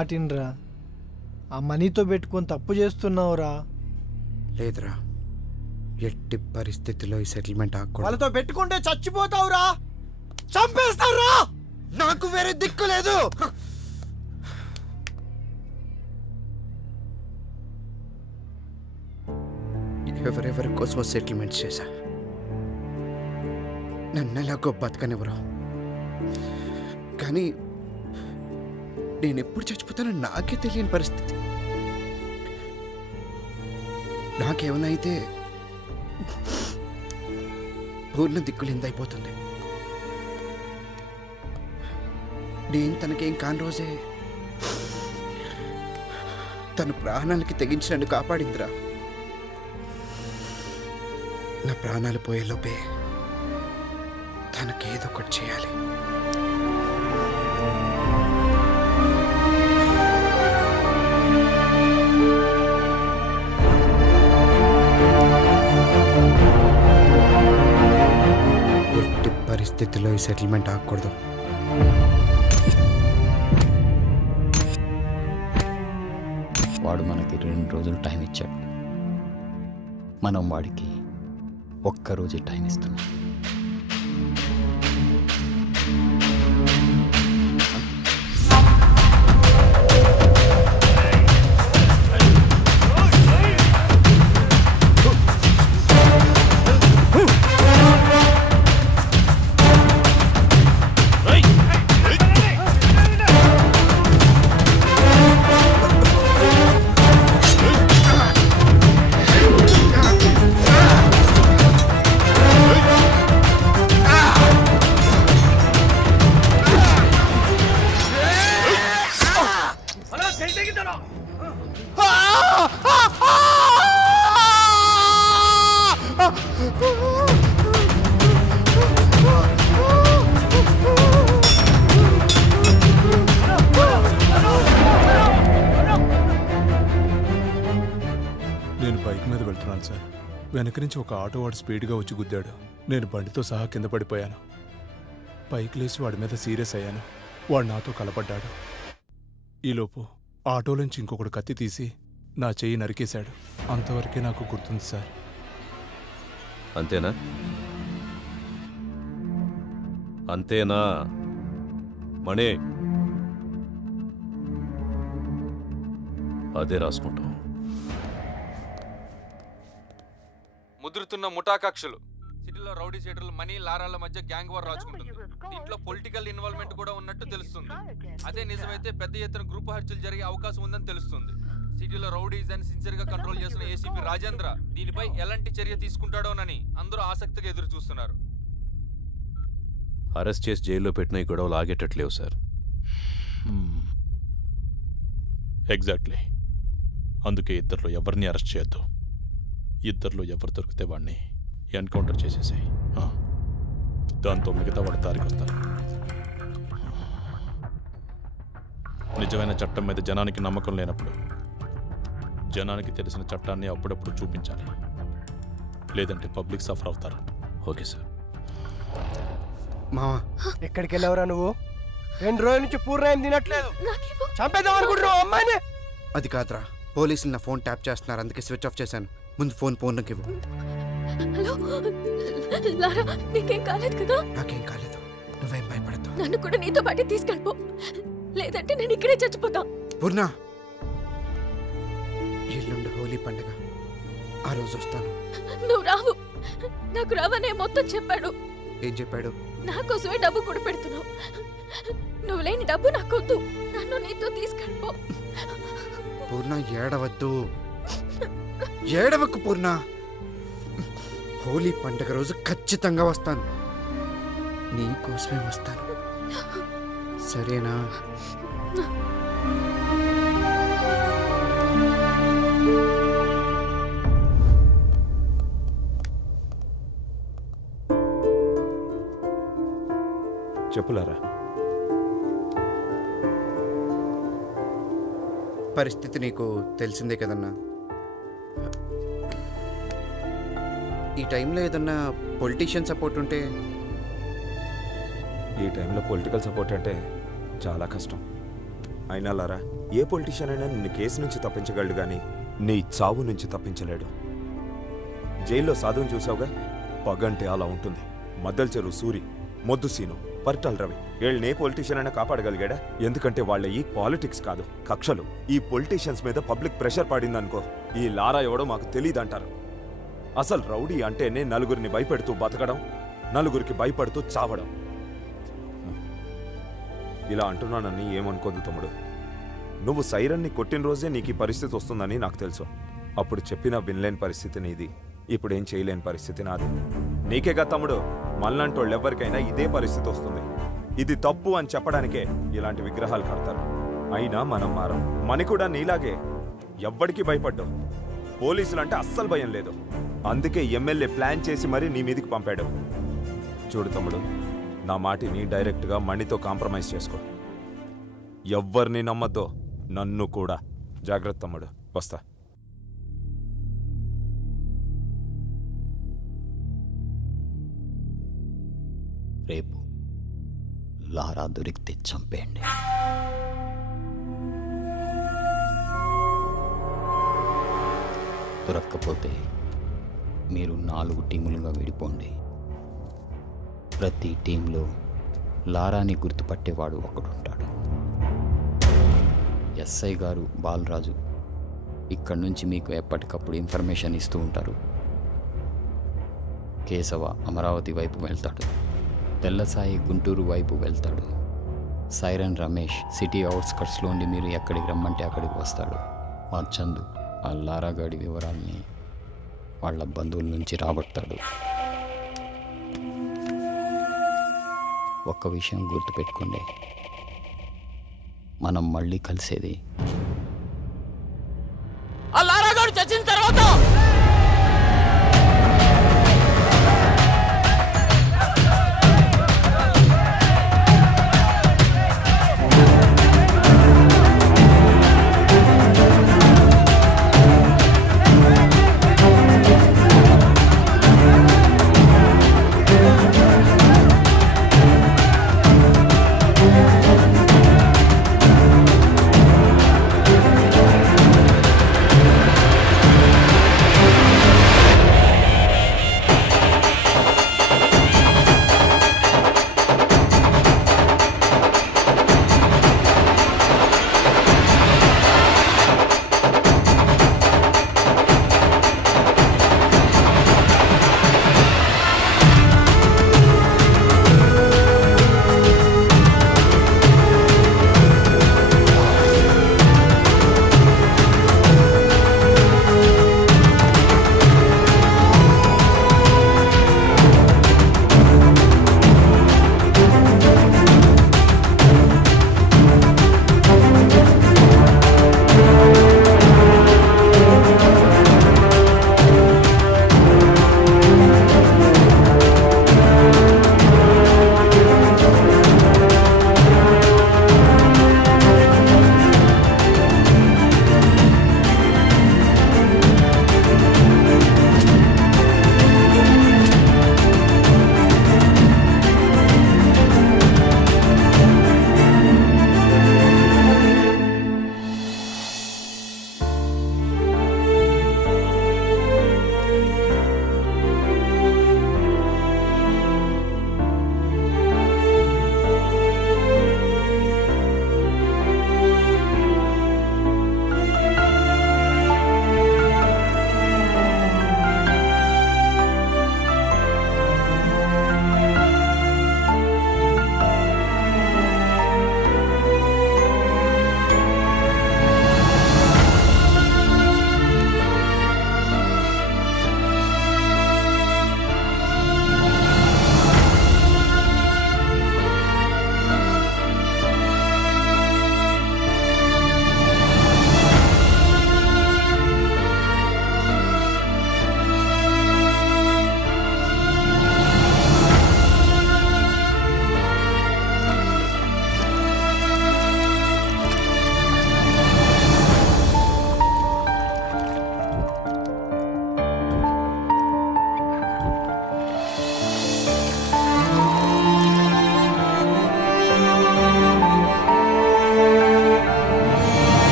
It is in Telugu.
మాటినరా. ఆ మనీతో పెట్టుకొని తప్పు చేస్తున్నావురా. లేదురా, ఎట్టి పరిస్థితిలో ఈ సెటిల్మెంట్ ఆగకూడదు. వాళ్ళతో పెట్టుకుంటే చచ్చిపోతావురా, చంపేస్తావురా. నాకు వేరే దిక్కు లేదు. ఎవరెవరి కోసం సెటిల్మెంట్ చేశా, నన్ను ఎలాగో బతకనివ్వరు. కానీ నేను ఎప్పుడు చచ్చిపోతానో నాకే తెలియని పరిస్థితి. నాకేమైనా అయితే పూర్ణ దిక్కులిందైపోతుంది. నేను తనకేం కాని రోజే తన ప్రాణాలకి తెగించి నన్ను కాపాడిందిరా. నా ప్రాణాలు పోయేలోపే తనకేదో ఒకటి చేయాలి. ఎట్టి పరిస్థితిలో ఈ సెటిల్మెంట్ ఆగకూడదు. వాడు మనకి 2 రోజులు టైం ఇచ్చాడు, మనం వాడికి ఒక్కరోజే టైం ఇస్తున్నాం. నేను బైక్ మీద వెళ్తున్నాను సార్. వెనక నుంచి ఒక ఆటో వాడు స్పీడ్గా వచ్చి గుద్దాడు. నేను బండితో సహా కింద పడిపోయాను. పైకి లేచి వాడి మీద సీరియస్ అయ్యాను. వాడు నాతో కలపడ్డాడు. ఈలోపు ఆటోలోంచి ఇంకొకడు కత్తి తీసి నా చెయ్యి నరికేశాడు. అంతవరకే నాకు గుర్తుంది సార్. అంతేనా? అంతేనా మణి? అదే రాసుకుంటాం. ముదురుతున్న ముఠా కక్షలు, సిటీలో రౌడీ షీటర్లు, మనీ లారాల మధ్య గ్యాంగ్ వార్ రాజుకుంటుంది. దీంట్లో పొలిటికల్ ఇన్వాల్వ్మెంట్ కూడా ఉన్నట్టు తెలుస్తుంది. అదే నిజమైతే పెద్ద ఎత్తున గ్రూప్ హత్యలు జరిగే అవకాశం ఉందని తెలుస్తుంది. సిటీలో రౌడీస్ అని సిన్సియర్ గా కంట్రోల్ చేస్తున్న ఏసీపీ రాజేంద్ర దీనిపై ఎలాంటి చర్య తీసుకుంటాడోనని అందరూ ఆసక్తిగా ఎదురు చూస్తున్నారు. అరెస్ట్ చేసి జైల్లో పెట్టిన ఈ గొడవలు ఆగేటట్లేవు సార్. ఎగ్జాక్ట్లీ. అందుకే ఇద్దరిలో ఎవరిని అరెస్ట్ చేయొద్దు. ఇద్దరిలో ఎవరు దొరికితే వాడిని ఎన్కౌంటర్ చేసేసాయి. దాంతో మిగతా వాడు దారికి వస్తారు. నిజమైన చట్టం మీద జనానికి నమ్మకం లేనప్పుడు జనానికి తెలిసిన చట్టాన్ని అప్పుడప్పుడు చూపించాలి. లేదంటే పబ్లిక్ సఫర్ అవుతారు. Okay sir. మావా, ఎక్కడికి వెళ్ళావురా నువ్వు? 2 రోజుల నుంచి పూర్ణ ఏం తినట్లేదు. చంపేద్దాం అనుకుంటున్నావు అమ్మాయిని? అది కాదురా, పోలీసులు నా ఫోన్ ట్యాప్ చేస్తున్నారు, అందుకే స్విచ్ ఆఫ్ చేశాను. ముందు ఫోన్ పూర్ణకి ఇవ్వు. హలో లారా, నీకేం కాలేదు కదా? నాకేం కాలేదు, నువ్వేం భయపడతావు. నన్ను కూడా నీతో పాటు తీసుకెళ్ళిపో, లేదంటే నేను ఇక్కడే చచ్చిపోతా. పూర్ణ, ఎల్లుండి హోలీ పండుగ, ఆ రోజు వస్తాను. నువ్వు రావు. నాకు రావనే మొత్తం చెప్పాడు. ఏం చెప్పాడు? నా కోసమే డబ్బు కూడా పెడుతున్నావు. నువ్వు లేని డబ్బు నాకొద్దు, నన్ను నీతో తీసుకెళ్ళిపో. పూర్ణ, ఏడవద్దు, ఏడవకు పూర్ణ. హోలీ పండుగ రోజు ఖచ్చితంగా వస్తాను, నీకోసమే వస్తాను, సరేనా? చెప్పులారా. పరిస్థితి నీకు తెలిసిందే కదన్నా. ఈ టైంలో ఏదన్నా పొలిటీషియన్ సపోర్ట్ ఉంటే? ఈ టైంలో పొలిటికల్ సపోర్ట్ అంటే చాలా కష్టం. అయినా లారా, ఏ పొలిటీషియన్ అయినా నిన్ను కేసు నుంచి తప్పించగలడు కానీ నీ చావు నుంచి తప్పించలేడు. జైల్లో సాధువుని చూసావుగా, పగంటే అలా ఉంటుంది. మద్దల్ చెరువు సూరి, మొద్దు సీను, పరిటాల రవి వీళ్ళని ఏ పొలిటీషియన్ అయినా కాపాడగలిగాడా? ఎందుకంటే వాళ్ళ ఈ పాలిటిక్స్ కాదు, కక్షలు. ఈ పొలిటీషియన్స్ మీద పబ్లిక్ ప్రెషర్ పడిందనుకో, ఈ లారా ఎవడో మాకు తెలియదంటారు. అసలు రౌడీ అంటేనే నలుగురిని భయపెడుతూ బతకడం, నలుగురికి భయపడుతూ చావడం. ఇలా అంటున్నానని ఏమనుకోదు తమ్ముడు. నువ్వు సైరన్ని కొట్టిన రోజే నీకు ఈ పరిస్థితి వస్తుందని నాకు తెలుసు. అప్పుడు చెప్పినా వినలేని పరిస్థితి నీది, ఇప్పుడేం చేయలేని పరిస్థితి నాది. నీకేగా తమ్ముడు, మళ్ళంటోళ్ళు ఎవరికైనా ఇదే పరిస్థితి వస్తుంది. ఇది తప్పు అని చెప్పడానికే ఇలాంటి విగ్రహాలు కడతారు. అయినా మనం మారం. మని కూడా నీలాగే ఎవ్వడికి భయపడ్డావు. పోలీసులంటే అస్సలు భయం లేదు. అందుకే ఎమ్మెల్యే ప్లాన్ చేసి మరీ నీ మీదికి పంపాడు. చూడు తమ్ముడు, నా మాటిని డైరెక్ట్గా మణితో కాంప్రమైజ్ చేసుకో. ఎవ్వరిని నమ్మద్దో, నన్ను కూడా. జాగ్రత్త తమ్ముడు, వస్తా. రేపు లారా దొరికితే చంపేయండి. దొరక్కపోతే మీరు 4 టీములుగా విడిపోండి. ప్రతి టీంలో లారాని గుర్తుపట్టేవాడు ఒకడుంటాడు. ఎస్ఐ గారు బాలరాజు ఇక్కడి నుంచి మీకు ఎప్పటికప్పుడు ఇన్ఫర్మేషన్ ఇస్తూ ఉంటారు. కేశవ అమరావతి వైపు వెళ్తాడు, తెల్లసాయి గుంటూరు వైపు వెళ్తాడు, సైరన్ రమేష్ సిటీ అవుట్స్కట్స్లో ఉండి మీరు ఎక్కడికి రమ్మంటే అక్కడికి వస్తాడు. మా చందు ఆ లారాగాడి వివరాల్ని వాళ్ళ బంధువుల నుంచి రాబడతాడు. ఒక్క విషయం గుర్తుపెట్టుకోండి, మనం మళ్ళీ కలిసేది